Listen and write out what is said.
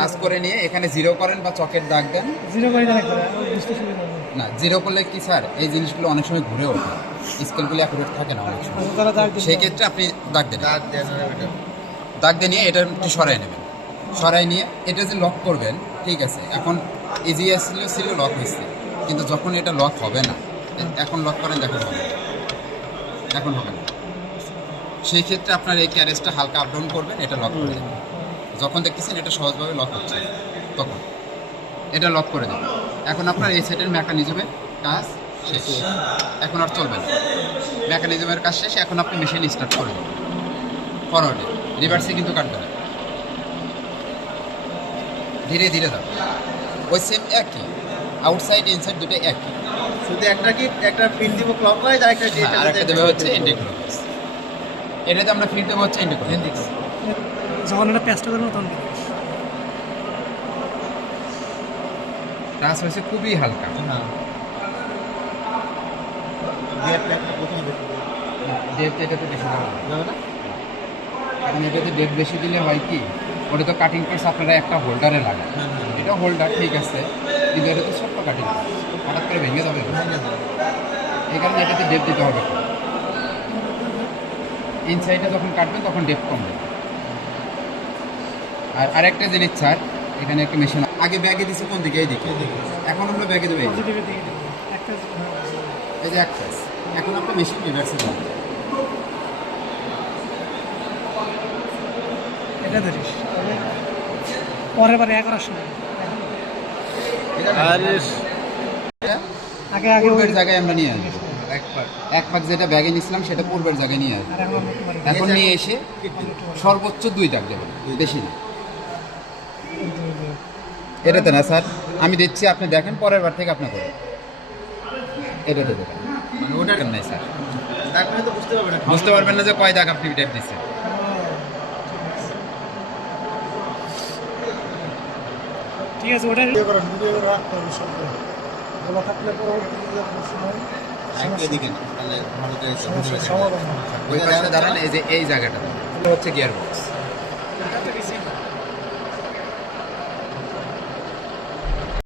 Touch করে নিয়ে এখানে জিরো করেন বা চকের দাগ দেন। জিরো করে দেন একবারে, বুঝতে সুবিধা হবে। না, জিরো করলে কি স্যার এই জিনিসগুলো অনেক সময় ঘুরে ওঠে, স্কেলগুলো অ্যাকুরেট থাকে না অনেক সময়। তারা দাগ দিতে সেই হবে। ক্ষেত্রে আপনি দাগ দেন, দাগ দিয়ে নিয়ে এটা একটু সরাই নেবেন। সরাই নিয়ে এটা যে লক করবেন, ঠিক আছে, এখন ইজি ছিল লক হয়েছে, কিন্তু যখন এটা লক হবে না, এখন লক করেন, দেখুন হবে না, এখন হবে না। সেই ক্ষেত্রে আপনার এই ক্যারেজটা হালকা আপ ডাউন করবেন, এটা লক করে দেবেন। যখন দেখতেছেন এটা সহজভাবে লক হচ্ছে, তখন এটা লক করে দেবেন। এখন আপনার এই সেটের মেকানিজমের কাজ শেষ, এখন আর চলবে না। মেকানিজমের কাজ শেষ, এখন আপনি মেশিন স্টার্ট করে দেবেন। ফরওয়ার্ডে, রিভার্সে কিন্তু কাটবে না, ধীরে ধীরে দাও। ওই সেম একই, আউটসাইড ইনসাইড দুটো একই, শুধু একটা কি একটা পিন দিব ক্লকওয়াইজ আর একটা আর একটা দেবে হচ্ছে এন্টিক্লকওয়াইজ। এটাতে আমরা ফিট দেবো হচ্ছে এন্টিক্লকওয়াইজ। যখন এটা পেস্ট করবো তখন টাচ হয়েছে খুবই হালকা। ডেপথ এটাতে বেশি দেওয়া যাবে না? এখন এটাতে ডেপথ বেশি দিলে হয় কি, ওটা তো কাটিং পার্টস আপনারা একটা হোল্ডারে লাগান, এটা হোল্ডার ঠিক আছে, কিন্তু এটা তো ছোট্ট কাটিং পার্টস, হঠাৎ করে ভেঙে যাবে, এই কারণে এটাতে ডেপথ দিতে হবে। ইনসাইডে যখন কাটবেন তখন ডেপথ কমবে। আর আরেকটা জিনিস স্যার, এখানে একটা মেশিন আগে ব্যাগে দিচ্ছে কোন দিকে, এই দিকে, এখন আমরা ব্যাগে দেবো এই দিকে। পজিটিভের দিকে দেবো। একটা এই যে একটা, এখন আপনি মেশিন রিভার্সে যাবেন। এটা ধরিস, পরের বার করার সময় আগে আগে পূর্বের জায়গায় আমরা নিয়ে আসবো। এক পাক যেটা ব্যাগে নিয়েছিলাম সেটা পূর্বের জায়গায় নিয়ে আসবো। আর এখন আমরা একটু পারি। এখন নিয়ে এসে সর্বোচ্চ 2 দাগ দেবেন, বেশি না। এটাতে না স্যার, আমি দিচ্ছি, আপনি দেখেন, পরের বার থেকে আপনি করবেন। এটাতে দেবেন, মানে ওটা নাই স্যার, তারপরে তো বুঝতে পারবে না। বুঝতে পারবেন না যে কয় দাগ আপনি টেপ দিচ্ছেন। ঠিক আছে, ওটা এদিকে না, তাহলে ভালো করে সমাধান ওই পাশে দাঁড়ান, এই যে এই জায়গাটা হচ্ছে গিয়ার বক্স।